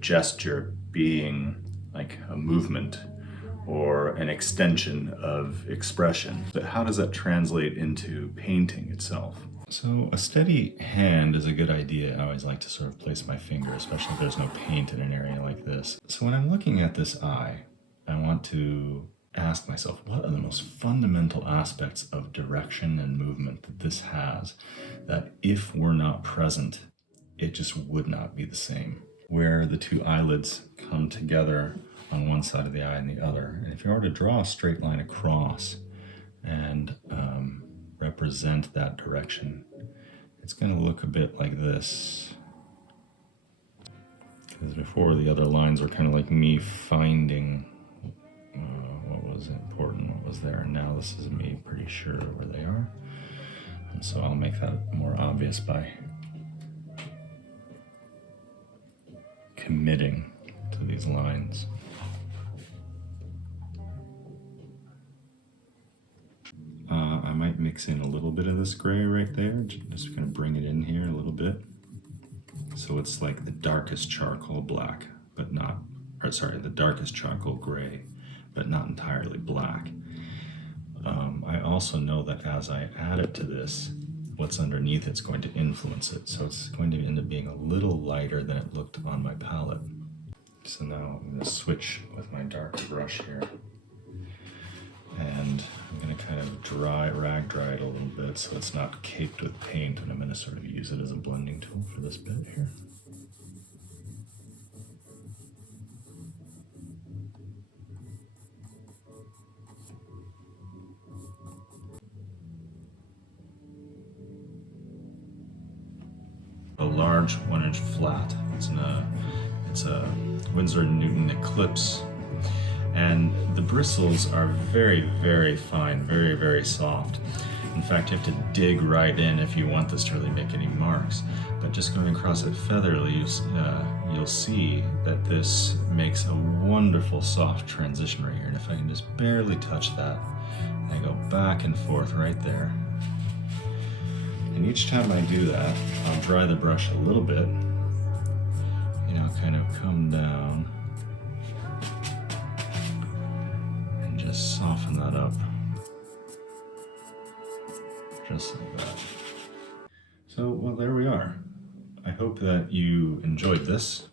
gesture being like a movement or an extension of expression. But how does that translate into painting itself? So a steady hand is a good idea. I always like to sort of place my finger, especially if there's no paint in an area like this. So when I'm looking at this eye, I want to ask myself, what are the most fundamental aspects of direction and movement that this has, that if we're not present, it just would not be the same? Where the two eyelids come together on one side of the eye and the other. And if you were to draw a straight line across and represent that direction, it's going to look a bit like this. Because before, the other lines were kind of like me finding what was important, what was there. And now this is me pretty sure where they are. And so I'll make that more obvious by committing to these lines. I might mix in a little bit of this gray right there, just kind of bring it in here a little bit. So it's like the darkest charcoal black, but not, or sorry, the darkest charcoal gray, but not entirely black. I also know that as I add it to this, what's underneath it's going to influence it. So it's going to end up being a little lighter than it looked on my palette. So now I'm going to switch with my darker brush here. And I'm going to kind of rag dry it a little bit so it's not caked with paint, and I'm going to sort of use it as a blending tool for this bit here. A large 1-inch flat. It's a Winsor & Newton Eclipse. And the bristles are very, very fine, very, very soft. In fact, you have to dig right in if you want this to really make any marks. But just going across it featherly, you'll see that this makes a wonderful soft transition right here. And if I can just barely touch that, and I go back and forth right there. And each time I do that, I'll dry the brush a little bit, and I'll kind of come down and just soften that up, just like that. So, well, there we are. I hope that you enjoyed this.